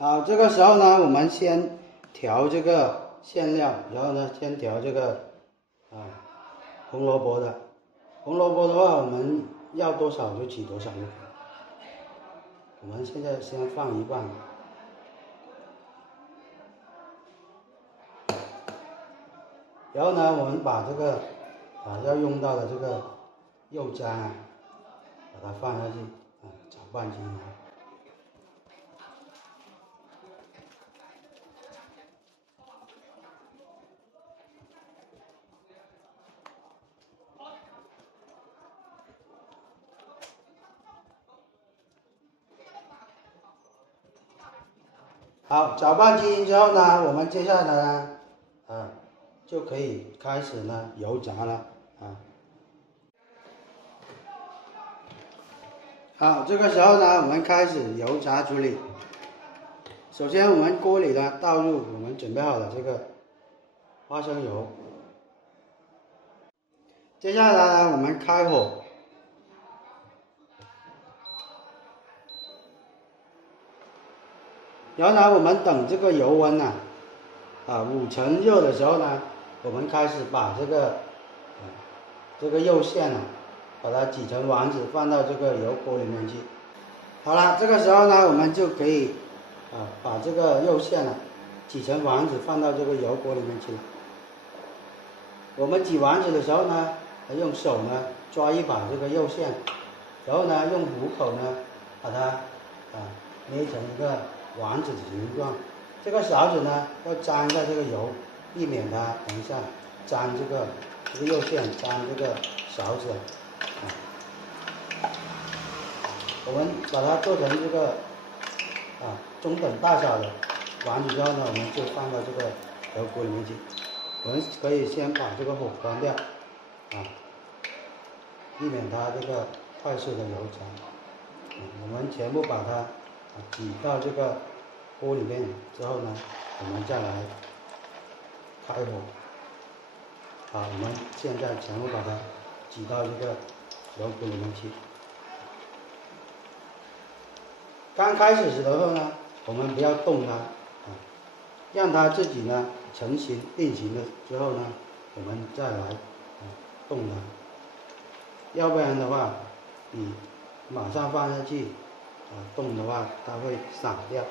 好，这个时候呢，我们先调这个馅料，然后呢，先调这个红萝卜的。红萝卜的话，我们要多少就取多少就可以。我们现在先放一半，然后呢，我们把这个要用到的这个肉浆把它放下去搅拌均匀。好，搅拌均匀之后呢，我们接下来呢，就可以开始呢油炸了好，这个时候呢，我们开始油炸处理。首先，我们锅里呢倒入我们准备好的这个花生油。接下来呢，我们开火，然后呢，我们等这个油温5成热的时候呢，我们开始把这个肉馅把它挤成丸子，放到这个油锅里面去。好了，这个时候呢，我们就可以把这个肉馅挤成丸子，放到这个油锅里面去了。我们挤丸子的时候呢，用手呢抓一把这个肉馅，然后呢用虎口呢把它捏成一个丸子的形状。这个勺子呢要沾一下这个油，避免它等一下沾这个肉馅沾这个勺子我们把它做成这个中等大小的丸子之后呢，我们就放到这个油锅里面去。我们可以先把这个火关掉避免它这个快速的油炸。我们全部把它挤到这个锅里面之后呢，我们再来开火。我们现在全部把它挤到这个油锅里面去。刚开始时候呢，我们不要动它让它自己呢成型定型了之后呢，我们再来动它。要不然的话，你马上放下去动的话，它会散掉。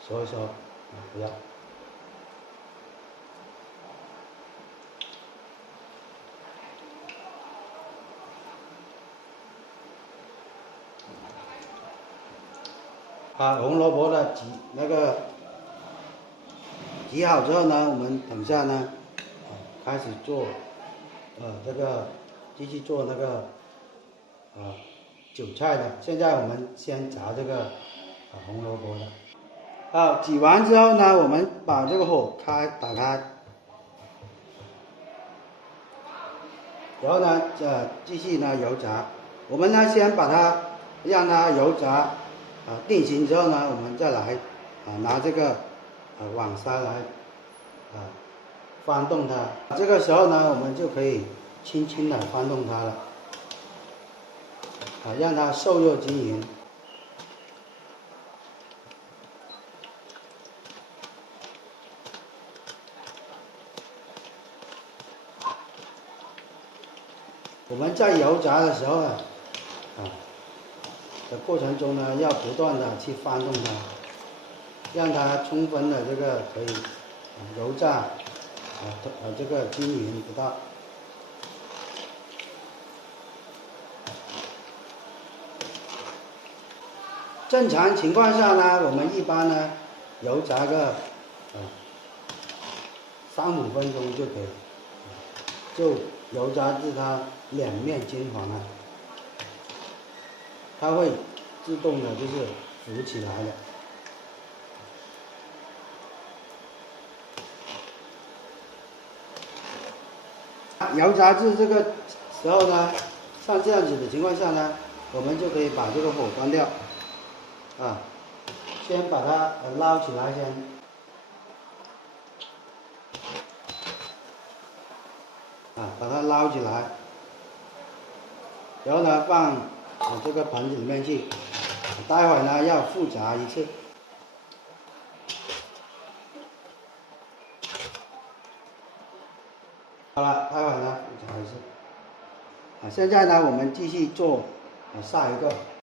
所以说不要。把红萝卜的挤好之后呢，我们等下呢开始做继续做那个韭菜的。现在我们先炸这个红萝卜的。好，挤完之后呢，我们把这个火打开，然后呢继续呢油炸。我们呢先把它让它油炸定型之后呢，我们再来拿这个网筛来翻动它。这个时候呢，我们就可以轻轻的翻动它了让它受热均匀。我们在油炸的时候的过程中呢，要不断的去翻动它，让它充分的这个可以油炸这个均匀不到。正常情况下呢，我们一般呢油炸个3-5分钟就可以，就油炸至它两面金黄它会自动的就是浮起来了。油炸至这个时候呢，像这样子的情况下呢，我们就可以把这个火关掉先把它捞起来把它捞起来，然后呢放这个盆子里面去，待会儿呢要复炸一次。好了，待会儿呢，还是现在呢，我们继续做下一个。